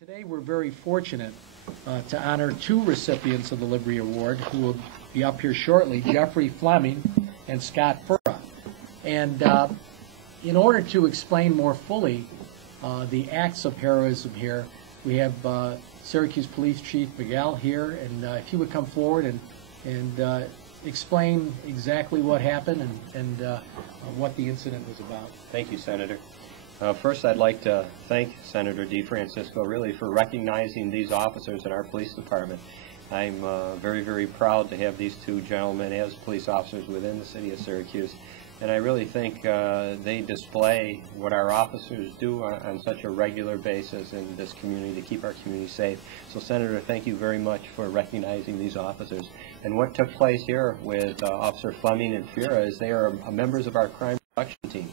Today we're very fortunate to honor two recipients of the Liberty Award who will be up here shortly, Jeffrey Fleming and Scott Furra. And in order to explain more fully the acts of heroism here, we have Syracuse Police Chief Miguel here, and if he would come forward and explain exactly what happened and what the incident was about. Thank you, Senator. First, I'd like to thank Senator DeFrancisco really for recognizing these officers in our police department. I'm very, very proud to have these two gentlemen as police officers within the city of Syracuse. And I really think they display what our officers do on such a regular basis in this community to keep our community safe. So, Senator, thank you very much for recognizing these officers. And what took place here with Officer Fleming and Furra is they are members of our crime reduction team.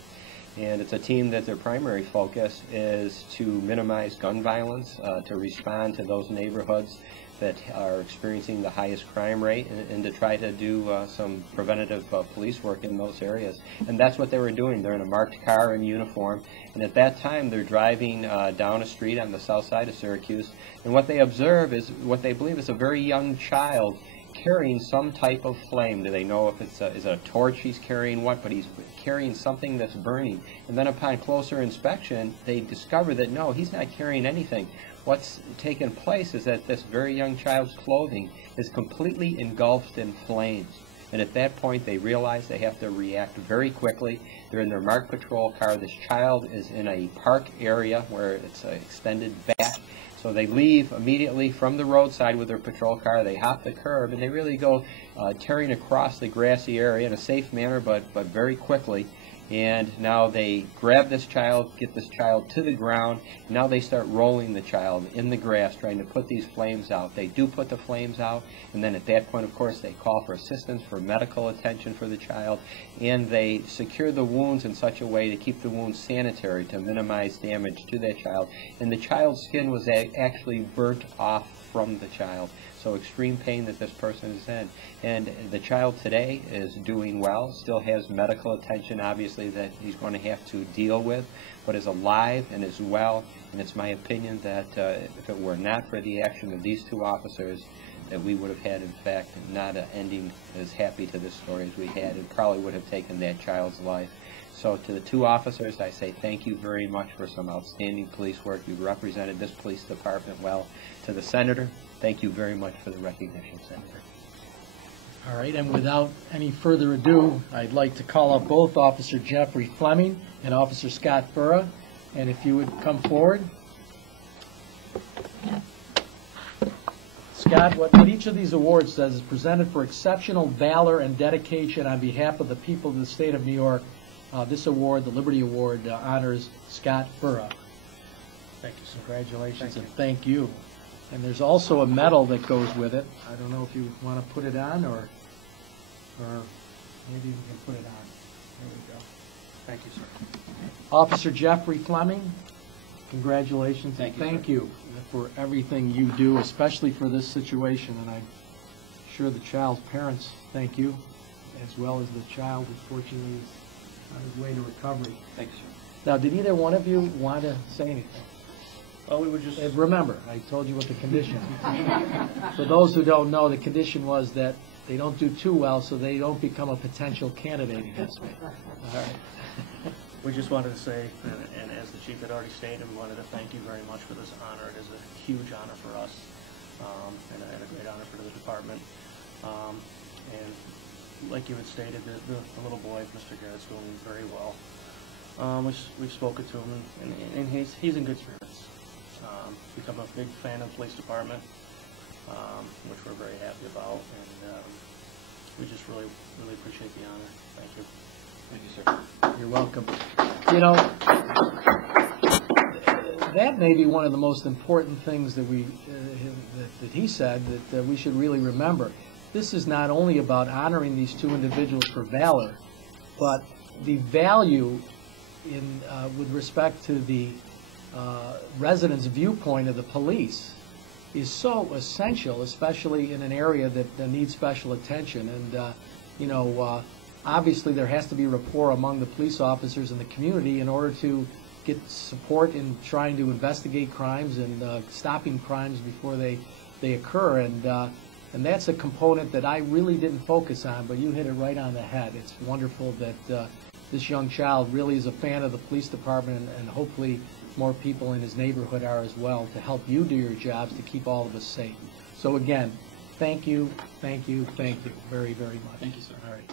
And it's a team that their primary focus is to minimize gun violence, to respond to those neighborhoods that are experiencing the highest crime rate, and to try to do some preventative police work in those areas. And that's what they were doing. They're in a marked car in uniform, and at that time they're driving down a street on the south side of Syracuse, and what they observe is what they believe is a very young child carrying some type of flame. Do they know if it's is it a torch he's carrying, what, but he's carrying something that's burning. And then upon closer inspection, they discover that no, he's not carrying anything. What's taken place is that this very young child's clothing is completely engulfed in flames. And at that point, they realize they have to react very quickly. They're in their marked patrol car. This child is in a park area where it's extended back. So they leave immediately from the roadside with their patrol car. They hop the curb, and they really go tearing across the grassy area in a safe manner, but very quickly. And now they grab this child, get this child to the ground. Now they start rolling the child in the grass, trying to put these flames out. They do put the flames out, and then at that point, of course, they call for assistance, for medical attention for the child, and they secure the wounds in such a way to keep the wounds sanitary, to minimize damage to that child. And the child's skin was actually burnt off from the child. So extreme pain that this person is in. And the child today is doing well, still has medical attention, obviously, that he's going to have to deal with, but is alive and is well. And it's my opinion that if it were not for the action of these two officers, that we would have had, in fact, not an ending as happy to this story as we had, and probably would have taken that child's life. So to the two officers, I say thank you very much for some outstanding police work. You represented this police department well. To the Senator, thank you very much for the recognition, Senator. All right, and without any further ado, I'd like to call up both Officer Jeffrey Fleming and Officer Scott Furra, and if you would come forward. Scott, what each of these awards says is presented for exceptional valor and dedication on behalf of the people of the state of New York. This award, the Liberty Award, honors Scott Furra. Thank you, sir. Congratulations, and thank you. And there's also a medal that goes with it. I don't know if you want to put it on, or maybe you can put it on. There we go. Thank you, sir. Officer Jeffrey Fleming, congratulations. Thank you, for everything you do, especially for this situation. And I'm sure the child's parents thank you, as well as the child who fortunately is on his way to recovery. Thanks, sir. Now, did either one of you want to say anything? Well, we would just... And remember, I told you what the condition. For those who don't know, the condition was that they don't do too well, so they don't become a potential candidate against me. All right. We just wanted to say, and as the chief had already stated, we wanted to thank you very much for this honor. It is a huge honor for us, and a great honor for the department. And like you had stated, the little boy, Mr. Garrett's doing very well. We've spoken to him, and he's in good spirits. Become a big fan of the police department, which we're very happy about, and we just really appreciate the honor. Thank you. Thank you, sir. You're welcome. You know, that may be one of the most important things that that he said that we should really remember. This is not only about honoring these two individuals for valor, but the value in with respect to the residents' viewpoint of the police is so essential, especially in an area that needs special attention. And you know, obviously there has to be rapport among the police officers and the community in order to get support in trying to investigate crimes and stopping crimes before they occur. And that's a component that I really didn't focus on, but you hit it right on the head. It's wonderful that this young child really is a fan of the police department, and hopefully more people in his neighborhood are as well, to help you do your jobs to keep all of us safe. So again, thank you very, very much. Thank you, sir. All right.